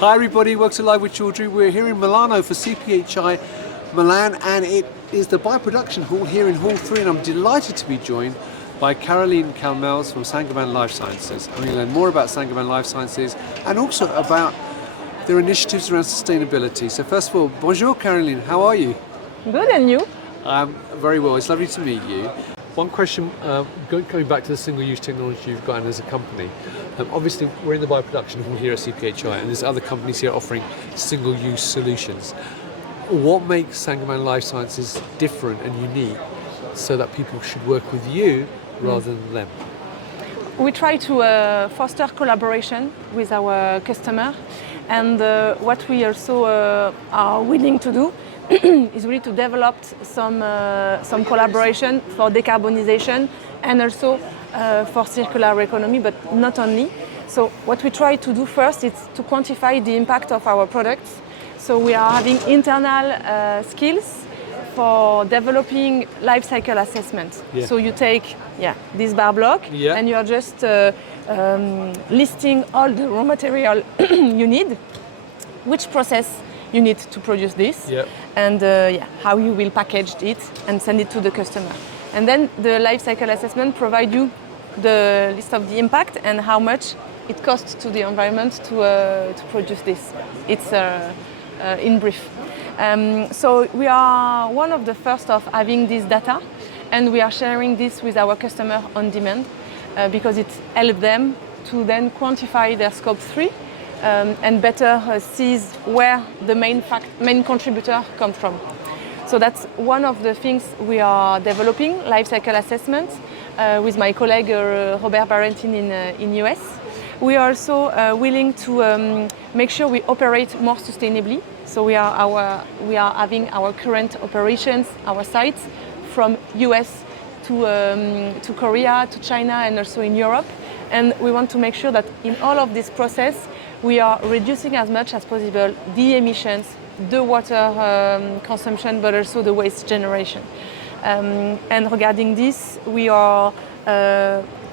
Hi everybody, welcome to Live with Chaudhry. We're here in Milano for CPHI Milan, and it is the bioproduction hall here in Hall 3, and I'm delighted to be joined by Caroline Calmels from Saint-Gobain Life Sciences. I'm going to learn more about Saint-Gobain Life Sciences and also about their initiatives around sustainability. So first of all, bonjour Caroline, how are you? Good, and you? Very well, it's lovely to meet you. One question, going back to the single-use technology you've got as a company. Obviously, we're in the bioproduction hall here at CPHI, and there's other companies here offering single-use solutions. What makes Saint-Gobain Life Sciences different and unique so that people should work with you rather than them? We try to foster collaboration with our customer, and what we also are willing to do is really to develop some collaboration for decarbonization and also for circular economy, but not only. So what we try to do first is to quantify the impact of our products. So we are having internal skills for developing life cycle assessment. Yeah. So you take this bar block, and you are just listing all the raw material you need, which process you need to produce this, and how you will package it and send it to the customer. And then the life cycle assessment provides you the list of the impact and how much it costs to the environment to produce this. It's in brief. So we are one of the first of having this data, and we are sharing this with our customer on demand because it helps them to then quantify their scope 3 and better sees where the main contributor comes from. So that's one of the things we are developing, life cycle assessment, with my colleague Robert Barentin in US. We are also willing to make sure we operate more sustainably. So we are having our current operations, our sites from US to Korea, to China, and also in Europe. And we want to make sure that in all of this process, we are reducing as much as possible the emissions, the water consumption, but also the waste generation. And regarding this, we are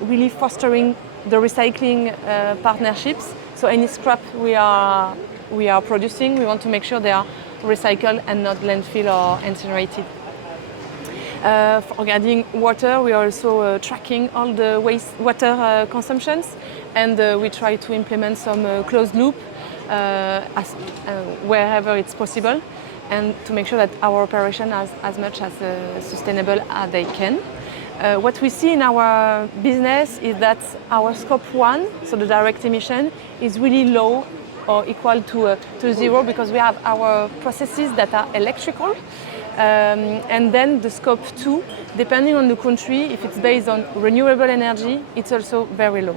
really fostering the recycling partnerships. So any scrap we are producing, we want to make sure they are recycled and not landfill or incinerated. Regarding water, we are also tracking all the wastewater consumptions, and we try to implement some closed loop wherever it's possible, and to make sure that our operation is as much as sustainable as they can. What we see in our business is that our scope 1, so the direct emission, is really low or equal to zero, because we have our processes that are electrical. And then the scope 2, depending on the country, if it's based on renewable energy, it's also very low.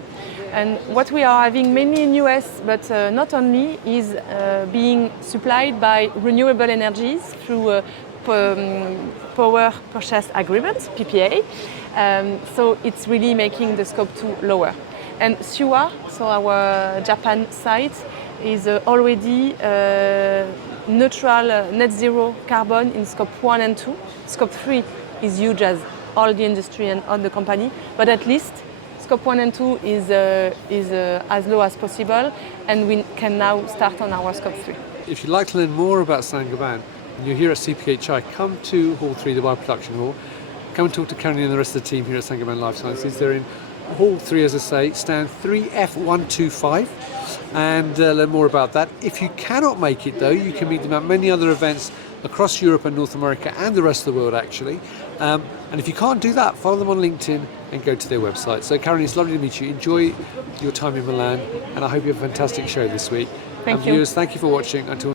And what we are having mainly in US, but not only, is being supplied by renewable energies through power purchase agreements, PPA. So it's really making the scope 2 lower. And Suwa, so our Japan site, is already neutral, net zero carbon in scope 1 and 2. Scope 3 is huge as all the industry and all the company, but at least scope 1 and 2 is as low as possible, and we can now start on our scope 3. If you'd like to learn more about Saint-Gobain, and you're here at CPHI, come to Hall 3, the bioproduction hall. Come and talk to Caroline and the rest of the team here at Saint-Gobain Life Sciences. They're in Hall 3, as I say, stand 3F125, and learn more about that. If you cannot make it, though, you can meet them at many other events across Europe and North America and the rest of the world, actually. And if you can't do that, follow them on LinkedIn and go to their website. So, Caroline, it's lovely to meet you. Enjoy your time in Milan, and I hope you have a fantastic show this week. Thank you. Viewers, thank you for watching. Until